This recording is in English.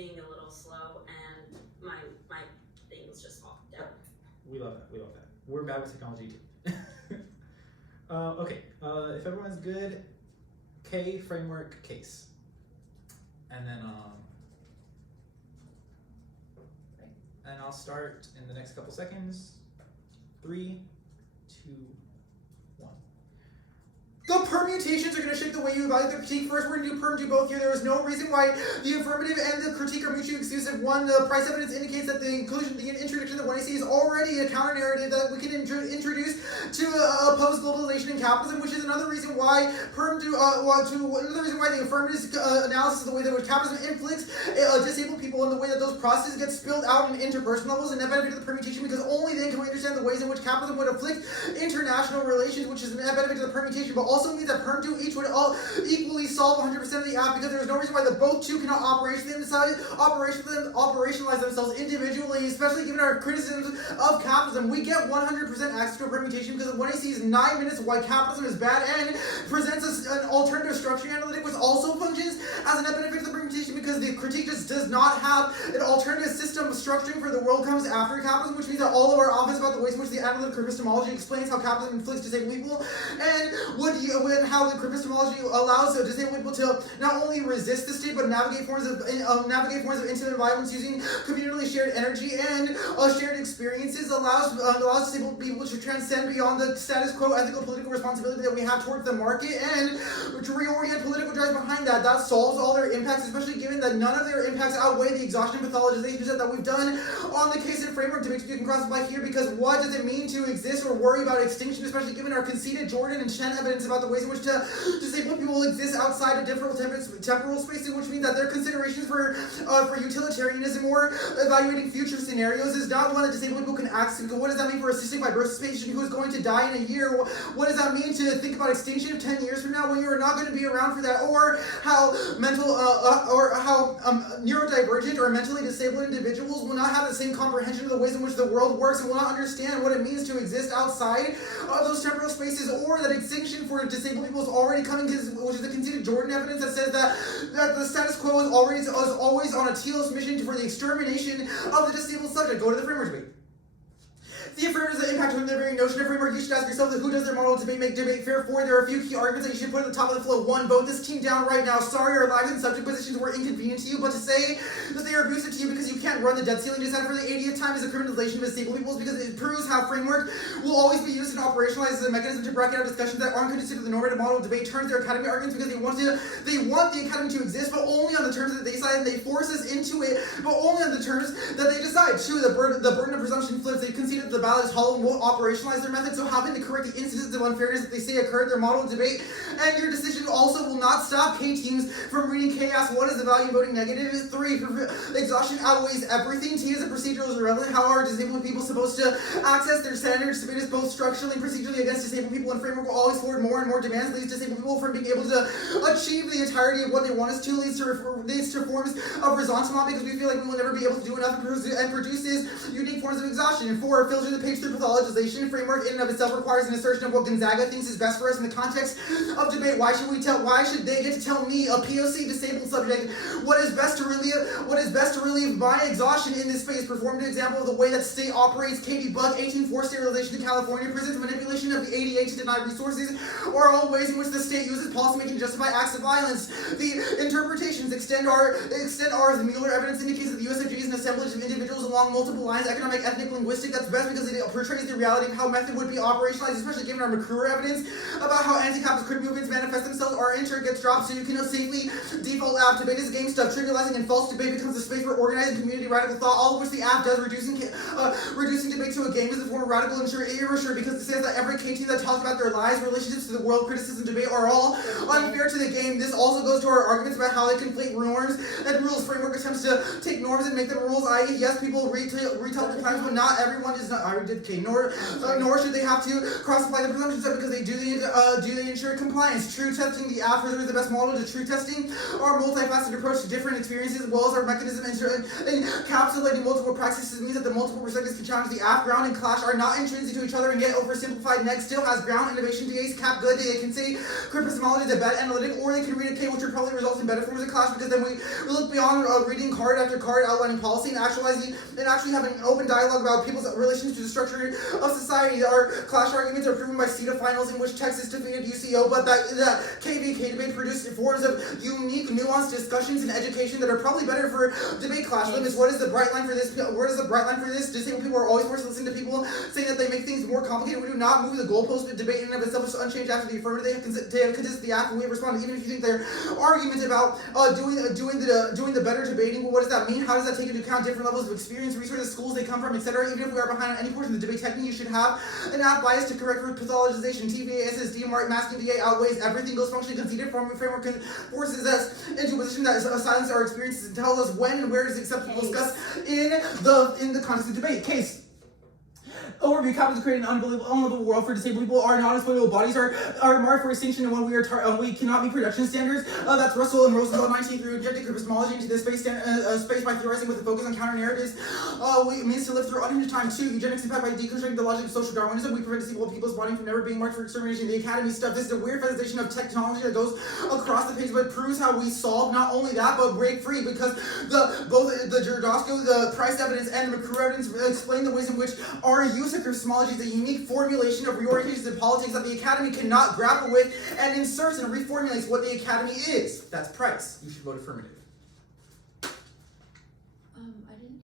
being a little slow, and my thing was just falling down. We love that. We're bad with technology too. Okay, if everyone's good, K framework case. And then and I'll start in the next couple seconds. 3, 2, 1. The permutations are going to shape the way you evaluate the critique. First, we're going to do perm, do both here. There is no reason why the affirmative and the critique are mutually exclusive. One, the price evidence indicates that the introduction of 1AC is already a counter narrative that we can introduce to oppose globalization and capitalism, which is another reason why another reason why the affirmative analysis of the way that capitalism inflicts disabled people and the way that those processes get spilled out in interpersonal levels and net benefit of the permutation, because only then can we understand the ways in which capitalism would afflict international relations, which is a net benefit to the permutation, but also means that perm 2 each would all equally solve 100% of the app, because there's no reason why the both two cannot operationalize themselves individually, especially given our criticisms of capitalism. We get 100% access to a permutation because 1AC is 9 minutes of why capitalism is bad and presents us an alternative structuring analytic, which also functions as a net benefit to the permutation, because the critique just does not have an alternative system of structuring for the world comes after capitalism, which means that all of our obvious about the ways in which the analytic epistemology explains how capitalism inflicts disabled people, and how the epistemology allows disabled people to not only resist the state but navigate forms of intimate violence using communally shared energy and shared experiences, allows disabled people to transcend beyond the status quo ethical political responsibility that we have towards the market and to reorient political drives behind that. That solves all their impacts, especially given that none of their impacts outweigh the exhaustion and pathologization that we've done on the case and framework debates you can cross by here, because what does it mean to exist or worry about extinction, especially given our conceded Jordan and Chen evidence about the ways in which disabled people exist outside of different temporal spaces, which means that their considerations for utilitarianism or evaluating future scenarios is not one that disabled people can access. What does that mean for a cystic fibrosis patient who is going to die in a year? What does that mean to think about extinction of 10 years from now when you're not going to be around for that? Or how neurodivergent or mentally disabled individuals will not have the same comprehension of the ways in which the world works and will not understand what it means to exist outside of those temporal spaces, or that extinction for disabled people is already coming, which is the conceded Jordan evidence that says that the status quo is always on a telos mission for the extermination of the disabled subject. Go to the framework debate. The affirmative is the impact of the very notion of framework. You should ask yourself that who does their model debate make debate fair for? There are a few key arguments that you should put at the top of the flow. 1, vote this team down right now. Sorry our lives and subject positions were inconvenient to you, but to say that they are abusive to you because you can't run the debt ceiling design for the 80th time is a criminalization of disabled peoples, because it proves how framework will always be used and operationalized as a mechanism to bracket out discussions that aren't conducive to the normative model of debate. Turns their academy arguments because they want the academy to exist, but only on the terms that they decide, and they force us into it, but only on the terms that they decide. 2, the burden of presumption flips. They've conceded that the ballot is hollow and won't operationalize their method, so having to correct the instances of unfairness that they say occurred in their model of debate, and your decision also will not stop K teams from reading chaos. 1 is the value of voting negative. 3, exhaustion outweighs everything. T is a procedural is irrelevant. How are disabled people supposed to access their standards? Debate is both structurally and procedurally against disabled people, and framework will always forward more and more demands, leads disabled people from being able to achieve the entirety of what they want us to, leads to forms of resentment because we feel like we will never be able to do enough, and produces unique forms of exhaustion. And 4, filter the page through pathologization. Framework in and of itself requires an assertion of what Gonzaga thinks is best for us in the context of debate. Why should they get to tell me, a POC disabled subject, what is best to relieve my exhaustion in this space? Performed an example of the way that state operates. Katie Buck, 18-4 sterilization in California, prisons, manipulation of the ADA to deny resources, or all ways in which the state uses policymaking to justify acts of violence. The interpretations extend ours. The Mueller evidence indicates that the USFG is an assemblage of individuals along multiple lines, economic, ethnic, linguistic. That's best because it portrays the reality of how method would be operationalized, especially given our McCruer evidence about how anti-capitalist critical movements manifest themselves. Our intern gets dropped so you can safely default app. Debate is game stuff. Trivializing and false debate becomes a space for organizing community radical thought, all of which the app does, reducing debate to a game is a form of radical erasure, because it says that every KT that talks about their lives, relationships to the world, criticism, debate are all unfair to the game. This also goes to our arguments about how they conflate norms and rules. Framework attempts to take norms and make them rules, i.e. yes, people retell the times, but not everyone is not. Nor should they have to cross-apply the presumptions because they do they ensure compliance. True testing, the app is the best model to true testing. Our multifaceted approach to different experiences, as well as our mechanism encapsulating multiple practices means that the multiple perspectives can challenge the app. Ground and clash are not intrinsic to each other, and yet oversimplified next still has ground. Innovation DAs cap good. They can say cryptosemology is a bad analytic, or they can read a K, which would probably result in better forms of clash, because then we look beyond reading card after card, outlining policy, and actually having an open dialogue about people's relations to the structure of society. Our clash arguments are proven by CETA finals in which Texas defeated UCO, but that KVK debate produced forms of unique, nuanced discussions in education that are probably better for debate clash limits. What is the bright line for this? Where is the bright line for this? Disabled people are always forced to listen to people saying that they make things more complicated. We do not move the goalpost, but debate in and of itself is unchanged after the affirmative. They have contested the act, and we have responded. Even if you think their arguments about doing the better debating, well, what does that mean? How does that take into account different levels of experience, resources, schools they come from, etc.? Even if we are behind on any portion of the debate technique, you should have an app bias to correct for pathologization. TVA, SSD, masking DA outweighs everything. Goes functionally conceded. Framework forces us into a position that silence our experiences and tells us when and where it is acceptable to discuss in the context of debate. Case. Overview: capitalism created an unlivable world for disabled people. Our non-exploitable bodies are marked for extinction, and when we cannot meet production standards. That's Russell and Roosevelt 19 rejected epistemology into this space by theorizing with a focus on counter narratives. We means to live through unhinged time. 2. Eugenics impact by deconstructing the logic of social Darwinism. We prevent disabled people's body from never being marked for extermination. The Academy stuff. This is a weird presentation of technology that goes across the page, but proves how we solve not only that, but break free, because both the Giordosco, the Price evidence, and the McCrew evidence explain the ways in which our use of epistemology is a unique formulation of reorientations in politics that the Academy cannot grapple with, and inserts and reformulates what the Academy is. That's Price. You should vote affirmative.